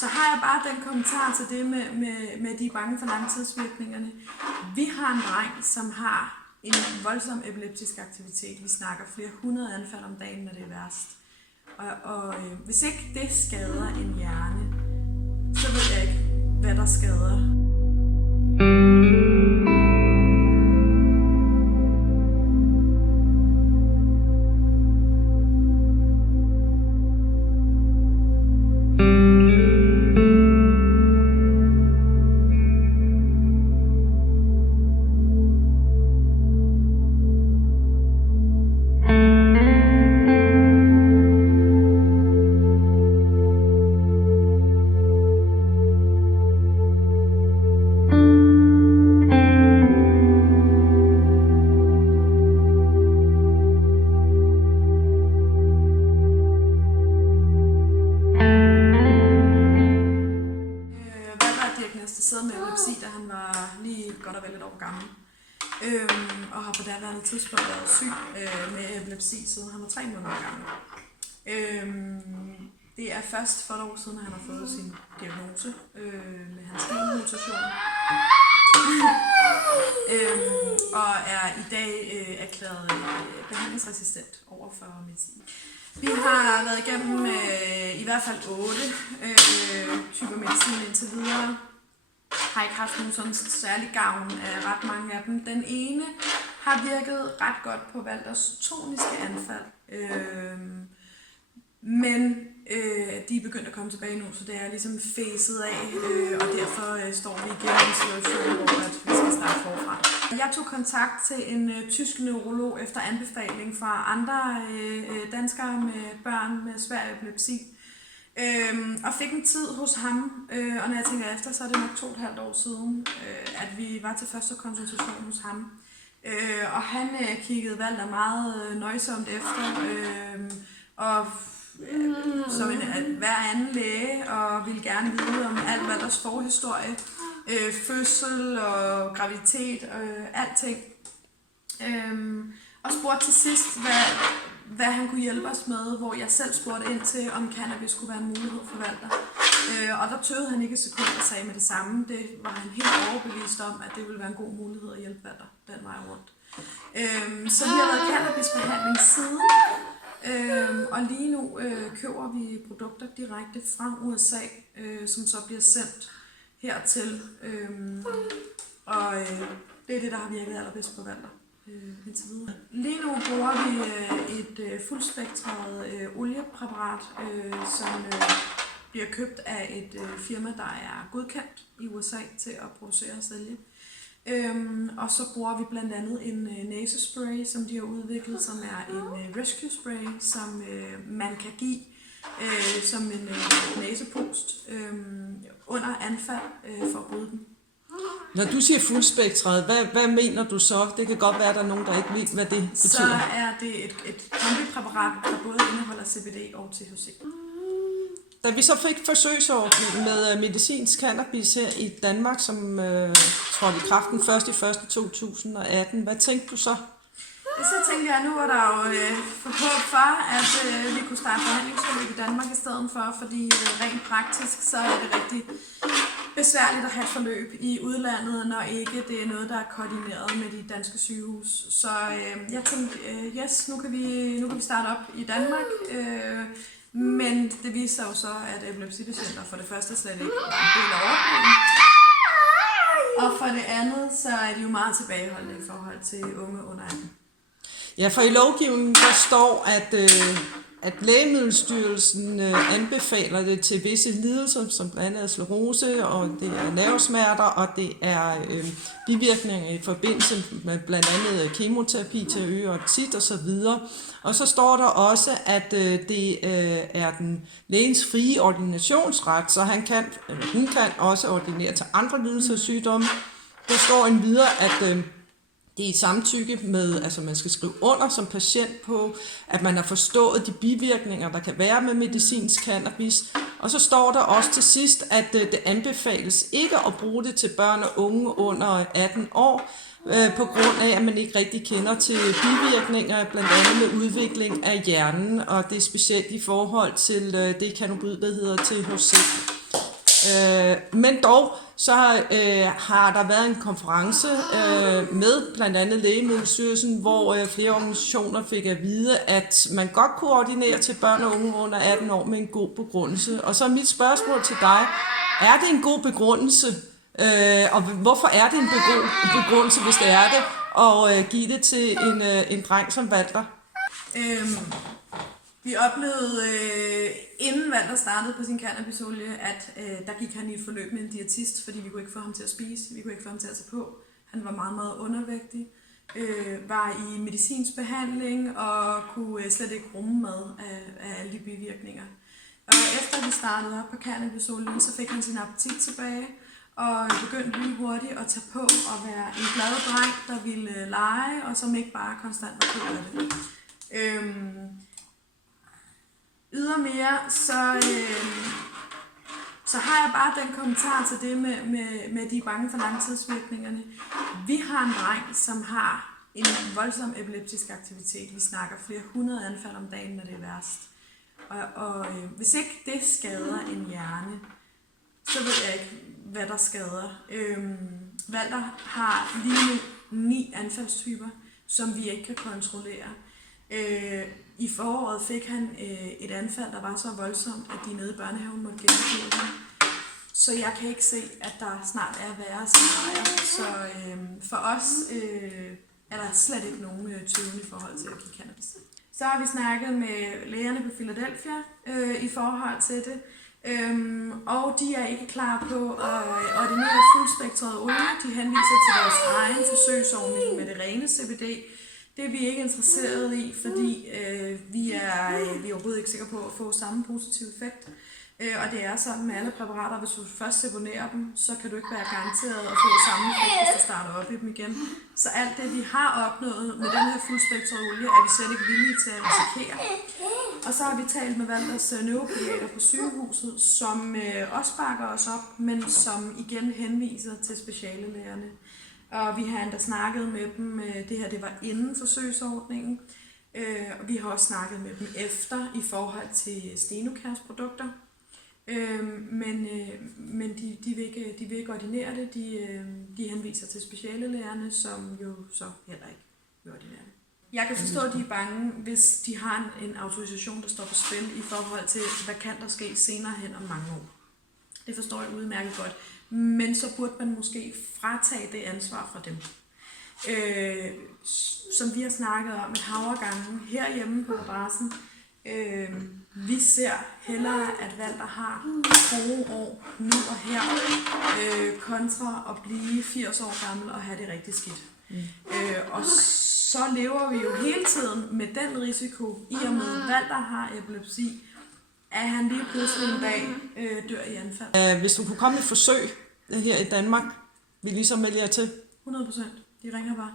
Så har jeg bare den kommentar til det med de er bange for langtidsvirkningerne. Vi har en dreng, som har en voldsom epileptisk aktivitet. Vi snakker flere 100 anfald om dagen, når det er værst. Og hvis ikke det skader en hjerne, så ved jeg ikke, hvad der skader. Med epilepsi, da han var lige godt og vel et år gammel. Og har på daværende tidspunkt været syg med epilepsi, siden han var 3 måneder gammel. Det er først for et år siden, at han har fået sin diagnose med hans genmutation. Og er i dag erklæret behandlingsresistent over for medicin. Vi har været igennem i hvert fald 8 typer medicin indtil videre. Har ikke haft nogen sådan særlig gavn af ret mange af dem. Den ene har virket ret godt på Valders toniske anfald, men de er begyndt at komme tilbage nu, så det er ligesom fæset af, og derfor står vi igen i en situation, hvor vi skal starte forfra. Jeg tog kontakt til en tysk neurolog efter anbefaling fra andre danskere med børn med svær epilepsi, og fik en tid hos ham, og når jeg tænker efter, så er det nok 2,5 år siden, at vi var til første konsultation hos ham. Og han kiggede Valder meget nøjsomt efter, og som hver anden læge, og ville gerne vide om alt Valders forhistorie, fødsel og graviditet og alting. Og spurgte til sidst, hvad han kunne hjælpe os med, hvor jeg selv spurgte ind til, om cannabis kunne være en mulighed for Valder. Og der tøvede han ikke et sekund og sagde med det samme. Det var han helt overbevist om, at det ville være en god mulighed at hjælpe Valder den vej rundt. Så vi har været cannabisbehandling siden, og lige nu køber vi produkter direkte fra USA, som så bliver sendt hertil. Og det er det, der har virket allerbedst på Valder. Lige nu bruger vi et fuldspektret oliepræparat, som bliver købt af et firma, der er godkendt i USA til at producere og sælge. Og så bruger vi blandt andet en næsespray, som de har udviklet, som er en rescue spray, som man kan give som en næsepost under anfald for at bryde dem. Når du siger fuldspektret, hvad mener du så? Det kan godt være, at der er nogen, der ikke ved, hvad det betyder. Så er det et kombipræparat, der både indeholder CBD og THC. Da vi så fik forsøgsordning med medicinsk cannabis her i Danmark, som trådte i kraft den 1.1.2018, hvad tænkte du så? Så tænkte jeg, nu var der jo forhåb for, at vi kunne starte forhandlingsforløb i Danmark i stedet for, fordi rent praktisk, så er det rigtig besværligt at have et forløb i udlandet, når ikke det er noget, der er koordineret med de danske sygehus. Så jeg tænkte, yes, nu kan vi starte op i Danmark, men det viser sig jo så, at epilepsipatienter for det første slet ikke er en del af ordningen, og for det andet, så er de jo meget tilbageholdende i forhold til unge under 18. Ja, for i lovgivningen der står, at Lægemiddelstyrelsen anbefaler det til visse lidelser, som blandt andet sklerose, og det er nervesmerter, og det er bivirkninger i forbindelse med blandt andet kemoterapi til at øge appetit og så videre. Og så står der også, at det er den lægens frie ordinationsret, så hun kan også ordinere til andre lidelser og sygdomme. Der står endvidere, at det er i samtykke med, altså man skal skrive under som patient på, at man har forstået de bivirkninger, der kan være med medicinsk cannabis. Og så står der også til sidst, at det anbefales ikke at bruge det til børn og unge under 18 år, på grund af, at man ikke rigtig kender til bivirkninger, blandt andet med udvikling af hjernen, og det er specielt i forhold til det cannabinoid, der hedder THC. Men dog, så har der været en konference med blandt andet Lægemiddelstyrelsen, hvor flere organisationer fik at vide, at man godt kunne ordinere til børn og unge under 18 år med en god begrundelse. Og så er mit spørgsmål til dig, er det en god begrundelse? Og hvorfor er det en begrundelse, hvis det er det, at give det til en dreng som Walter? Vi oplevede, inden Walter startede på sin cannabisolie, at der gik han i et forløb med en diætist, fordi vi kunne ikke få ham til at spise, vi kunne ikke få ham til at tage på. Han var meget, meget undervægtig, var i medicinsk behandling og kunne slet ikke rumme mad af alle de bivirkninger. Og efter vi startede op på cannabisolien, så fik han sin appetit tilbage, og begyndte lige hurtigt at tage på og være en glad dreng, der ville lege, og som ikke bare konstant var ked af det. Ydermere, så har jeg bare den kommentar til det med de er bange for langtidsvirkningerne. Vi har en dreng, som har en voldsom epileptisk aktivitet. Vi snakker flere 100 anfald om dagen, når det er værst. Og hvis ikke det skader en hjerne, så ved jeg ikke, hvad der skader. Walter har lige nu 9 anfaldstyper, som vi ikke kan kontrollere. I foråret fik han et anfald, der var så voldsomt, at de nede i børnehaven måtte gennemføre ham. Så jeg kan ikke se, at der snart er værre scenarier. Så for os er der slet ikke nogen tøven i forhold til at give cannabis. Så har vi snakket med lægerne på Philadelphia i forhold til det. Og de er ikke klar på at ordinere fuldspektret olie. De henviser til deres egen forsøgsordning med det rene CBD. Det er vi ikke interesseret i, fordi vi er overhovedet ikke sikre på at få samme positiv effekt. Og det er sådan med alle præparater, hvis du først seponerer dem, så kan du ikke være garanteret at få samme effekt, hvis du starter op i dem igen. Så alt det, vi har opnået med den her fuldspektrede olie, er vi slet ikke villige til at risikere. Og så har vi talt med Walters neuropædiater på sygehuset, som også bakker os op, men som igen henviser til specialelægerne. Og vi har endda snakket med dem, det her det var inden forsøgsordningen, og vi har også snakket med dem efter i forhold til Stenocares produkter. Men de vil ikke ordinere det, de henviser til specialelægerne, som jo så heller ikke vil ordinere det. Jeg kan forstå, at de er bange, hvis de har en autorisation, der står på spil i forhold til, hvad kan der ske senere hen om mange år. Det forstår jeg udmærket godt. Men så burde man måske fratage det ansvar fra dem. Som vi har snakket om et hav af gange herhjemme på adressen, vi ser hellere, at Walter har gode år nu og her, kontra at blive 80 år gammel og have det rigtig skidt. Og så lever vi jo hele tiden med den risiko, i og med at Walter har epilepsi, at han lige pludselig en dag dør i anfald. Hvis du kunne komme et forsøg her i Danmark, vil I så melde jer til? 100%. De ringer bare.